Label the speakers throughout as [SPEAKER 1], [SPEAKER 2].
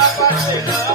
[SPEAKER 1] tá quase chegando.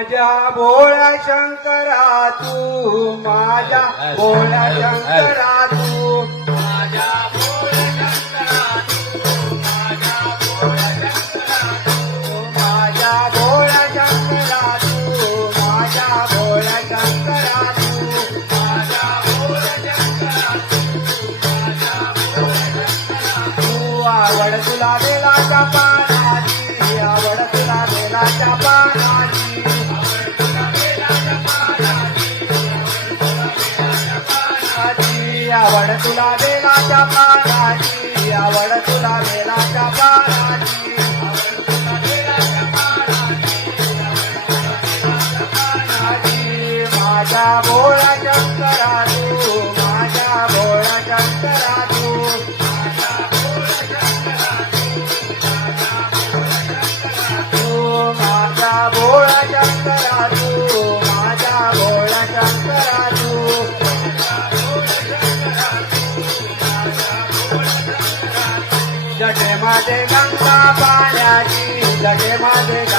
[SPEAKER 1] माझ्या भोळ्या शंकरा तू माझ्या भोळ्या शंकरा तू आवड तुला बेलाच्या पानाची आवड तुला बेलाच्या पानाची. माझ्या भोळा चक्करा तू माझ्या भोळा चक्करा तू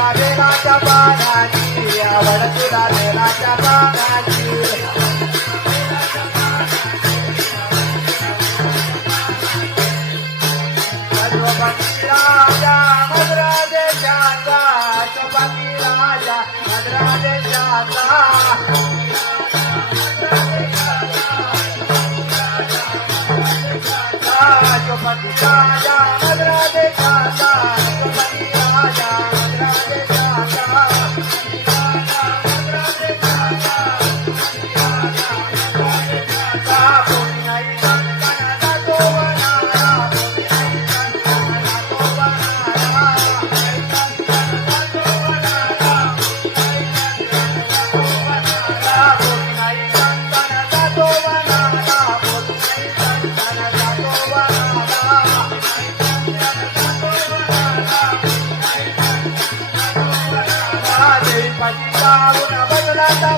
[SPEAKER 1] la la la la la la for la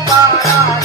[SPEAKER 1] பாடா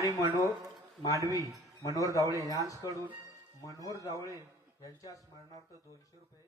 [SPEAKER 1] आणि मनोहर मानवी मनोहर जावळे यांच्याकडून मनोहर जावळे यांच्या स्मरणार्थ दोनशे रुपये